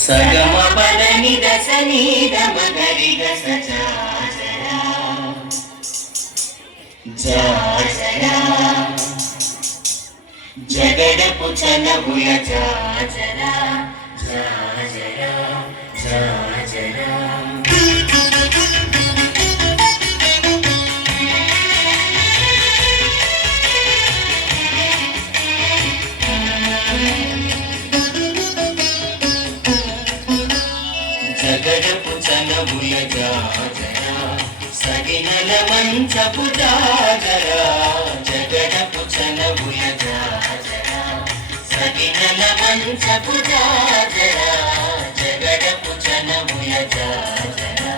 సగమ పదని దశ నీద మగరి దశ జాజరా జగడపు చనబుల జాజరా జాజరా జాజరా జగడపు చనబుల జాజరా సగినల మంచపు జాజరా జగడపు చనబుల జాజరా సగినల మంచపు జాజరా జగడపు చనబుల జాజరా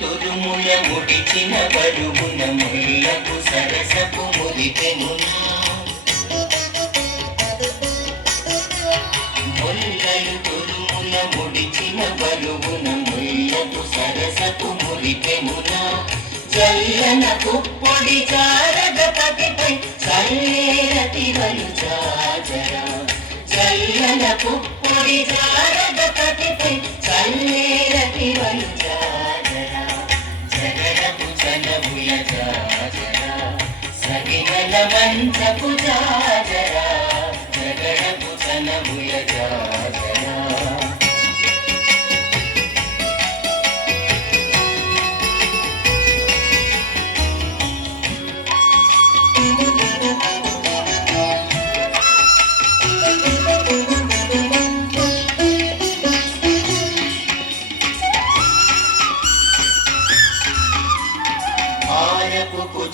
తురుముల ముడిచిన బరువున ముళ్ళకు సరసపు మురిపెనున ముళ్ళలు తురుముల ముడిచిన బరువున ముళ్ళకు సరసపు మురిపెనున జల్లన పుప్పొడి జారగపతిపై చల్లేరతివలు జాజరా జల్లన పుప్పొడి జారగపతిపై చల్లేరతివలు సగినల మంచపు జాజరా జగడపు చనబుల జాజరా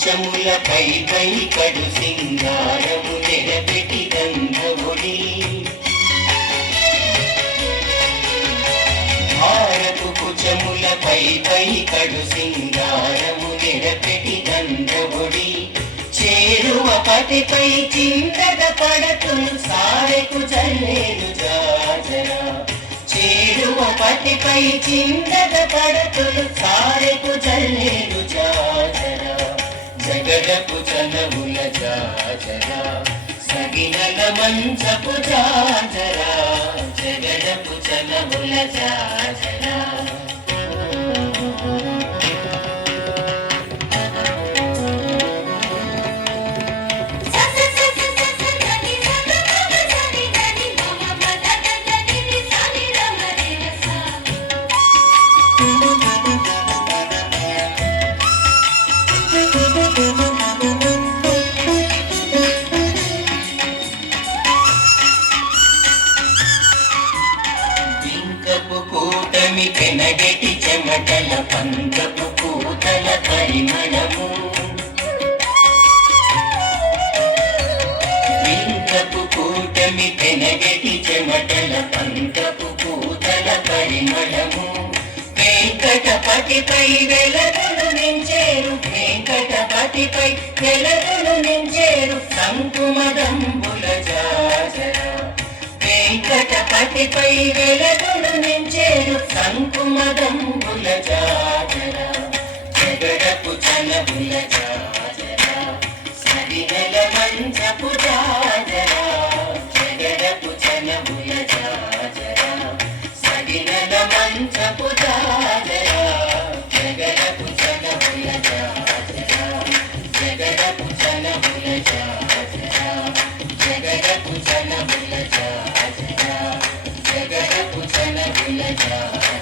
కుచముల పై పై కడు సింగారము నెరపెటి గంధముడి భారపు కుచముల పై పై కడు సింగారము నెరపెటి గంధముడి చేరువ పతిపై చింతక పడతులు సారెకు జల్లేరు జాజరా చేరువ పతిపై చింతక పడతులు సారెకు జల్లేరు జాజరా జగడపు చనబుల జాజరా సగినల మంచపు జాజరా జగడపు చనబుల జాజరా కూటమి పెనగటి చెమటల పంకపు కూతల పరిమళము ఇంకపు కూటమి పెనగటి చెమటల పంకపు కూతల పరిమళము వెంకటపతిపై వెలగలు నించేరు వెంకటపతిపై వెలగలు నించేరు సంకుమదంబుల జాజరా వెంకటపతిపై వెలగలు నించేరు సంకుమదంబుల జాజరా జగడపు చనబుల జాజరా సగినల మంచపు జాజరా జగడపు చనబుల జాజరా సగినల మంచపు జాజరా జగడపు చనబుల జాజరా జగడపు చనబుల జాజరా జగడపు చనబుల జాజరా జగడపు చనబుల జాజరా